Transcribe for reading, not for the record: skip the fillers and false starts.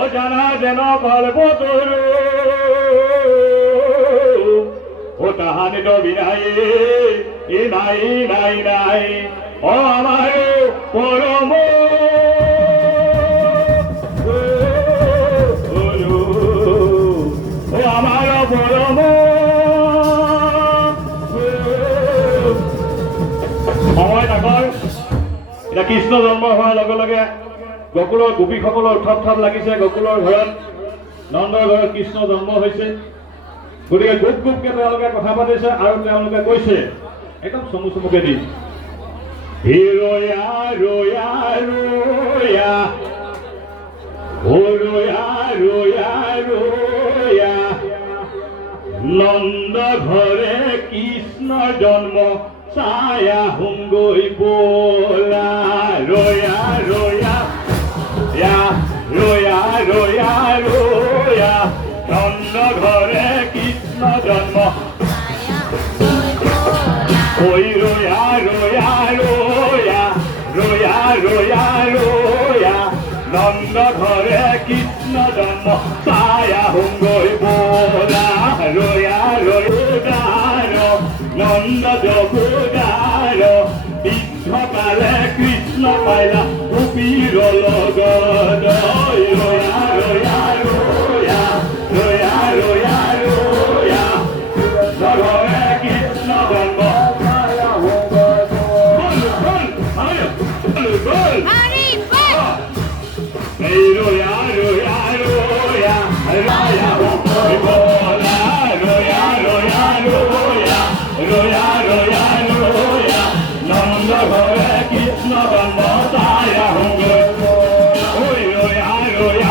ও জানা যেন গল্প তোর ও তাহানি রবি নাই এ নাই নাই নাই ও আমার পরম ও আমার পরম সময় থাকৰ এটা কৃষ্ণ জন্ম হোৱাৰ লগে লগে গকুলৰ গোপীসকলৰ উৎসৱ লাগিছে। গকুলৰ ঘৰত নন্দৰ ঘৰত কৃষ্ণ জন্ম হৈছে। গতিকে গুপ গুপকে তেওঁলোকে কথা পাতিছে আৰু তেওঁলোকে কৈছে একদম চমু চমুকে দি ৰয়া ৰয়া ৰয়া ও ৰয়া ৰয়া ৰয়া নন্দ ঘৰে কৃষ্ণ জন্ম ছায়া হুংগৈ বোলা ৰয়া ৰয়া রয়া রয়া রয়া নন্দ ঘরে কৃষ্ণ জন্ম ওই রয়া রয়া রয়া রয়া রয়া রয়া নন্দ ঘরে কৃষ্ণ জন্ম ছায়া হুঙ্গই বোলা রয়া রয়ার নন্দ জগুদার বৃদ্ধকালে কৃষ্ণ পাইলা গোপীর লগত রয়া রয়া রয়া রয়া রয়া রয়া ঘরে কৃষ্ণ জন্ম এই রয়া রয়া রয়া রায়া বলা রয়া রয়া রয়া রয়া রয়া রয়া নন্দ ঘরে কৃষ্ণ জন্ম ছায়া হুঙ্গৈ ওই রয়া রয়া